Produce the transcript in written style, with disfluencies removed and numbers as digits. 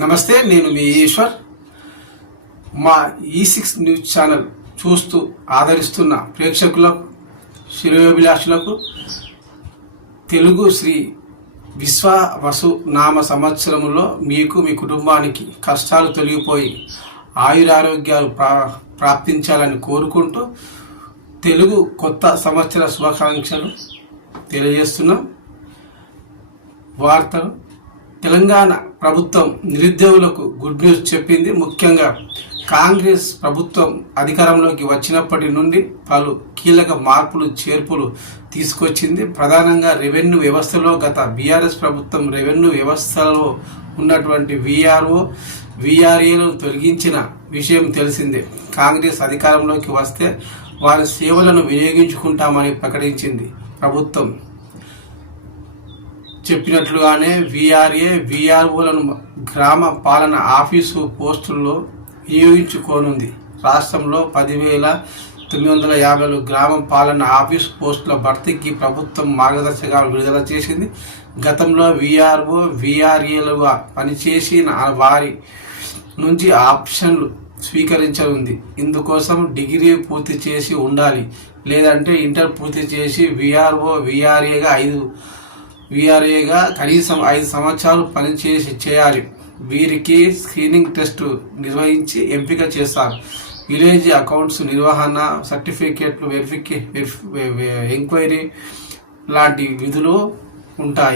నమస్తే, నేను మీ ఈశ్వర్. మా E6 న్యూస్ ఛానల్ చూస్తూ ఆదరిస్తున్న ప్రేక్షకులకు, శ్రేయోభిలాషులకు తెలుగు శ్రీ విశ్వావసు నామ సంవత్సరములో మీకు, మీ కుటుంబానికి కష్టాలు తొలగిపోయి ఆయురారోగ్యాలు ప్రాప్తించాలని కోరుకుంటూ తెలుగు కొత్త సంవత్సర శుభాకాంక్షలు తెలియజేస్తున్నాం. వార్తలు: తెలంగాణ ప్రభుత్వం నిరుద్యోగులకు గుడ్ న్యూస్ చెప్పింది. ముఖ్యంగా కాంగ్రెస్ ప్రభుత్వం అధికారంలోకి వచ్చినప్పటి నుండి పలు కీలక మార్పులు, చేర్పులు తీసుకొచ్చింది. ప్రధానంగా రెవెన్యూ వ్యవస్థలో గత బీఆర్ఎస్ ప్రభుత్వం రెవెన్యూ వ్యవస్థలో ఉన్నటువంటి వీఆర్ఓ, వీఆర్ఏలను తొలగించిన విషయం తెలిసిందే. కాంగ్రెస్ అధికారంలోకి వస్తే వారి సేవలను వినియోగించుకుంటామని ప్రకటించింది ప్రభుత్వం. చెప్పినట్లుగానే వీఆర్ఏ, వీఆర్ఓలను గ్రామ పాలన ఆఫీసు పోస్టుల్లో వినియోగించుకోనుంది. రాష్ట్రంలో 10,950 గ్రామ పాలన ఆఫీసు పోస్టుల భర్తీకి ప్రభుత్వం మార్గదర్శకాలు విడుదల చేసింది. గతంలో వీఆర్ఓ, వీఆర్ఏలుగా పనిచేసిన వారి నుంచి ఆప్షన్లు స్వీకరించనుంది. ఇందుకోసం డిగ్రీ పూర్తి చేసి ఉండాలి, లేదంటే ఇంటర్ పూర్తి చేసి వీఆర్ఓ, వీఆర్ఏగా కనీసం 5 సంవత్సరాలు చేయాలి. వీరికి స్క్రీనింగ్ టెస్టు నిర్వహించి ఎంపిక చేస్తారు. విలేజ్ అకౌంట్స్ నిర్వహణ, సర్టిఫికేట్లు ఎంక్వైరీ లాంటి విధులు ఉంటాయి.